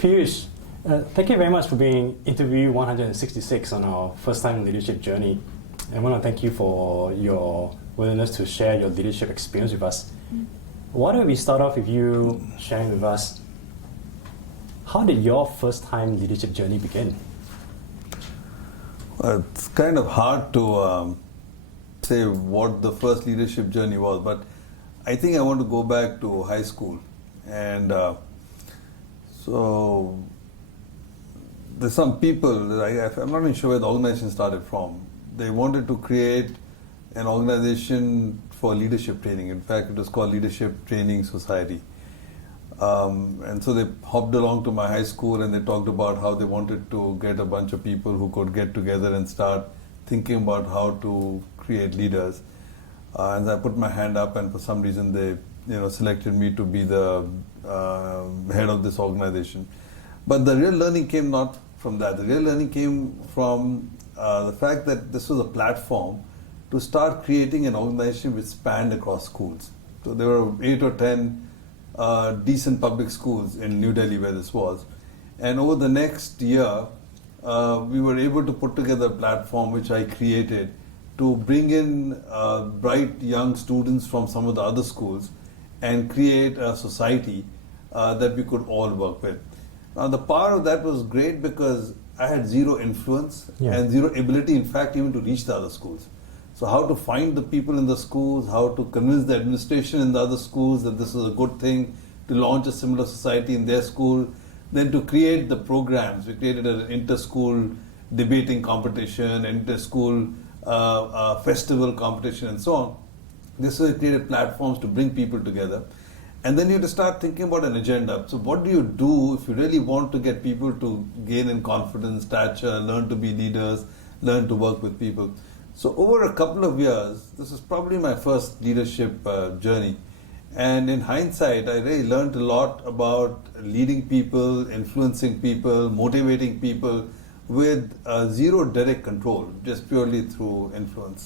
Piyush, thank you very much for being interview 166 on our first time leadership journey. I want to thank you for your willingness to share your leadership experience with us. Why don't we start off with you sharing with us, how did your first time leadership journey begin? Well, it's kind of hard to say what the first leadership journey was, but I think I want to go back to high school. And so there's some people, I'm not even sure where the organization started from. They wanted to create an organization for leadership training. In fact, it was called Leadership Training Society. And so they hopped along to my high school and they talked about how they wanted to get a bunch of people who could get together and start thinking about how to create leaders. And I put my hand up, and for some reason they selected me to be the head of this organization. But the real learning came not from that. The real learning came from the fact that this was a platform to start creating an organization which spanned across schools. So there were 8 or 10 decent public schools in New Delhi where this was. And over the next year, we were able to put together a platform which I created to bring in bright young students from some of the other schools and create a society that we could all work with. Now, the power of that was great because I had zero influence and zero ability, in fact, even to reach the other schools. So how to find the people in the schools, how to convince the administration in the other schools that this is a good thing, to launch a similar society in their school, then to create the programs. We created an inter-school debating competition, inter-school festival competition, and so on. This way we created platforms to bring people together. And then you have to start thinking about an agenda. So what do you do if you really want to get people to gain in confidence, stature, learn to be leaders, learn to work with people? So over a couple of years, this is probably my first leadership journey. And in hindsight, I really learned a lot about leading people, influencing people, motivating people with zero direct control, just purely through influence.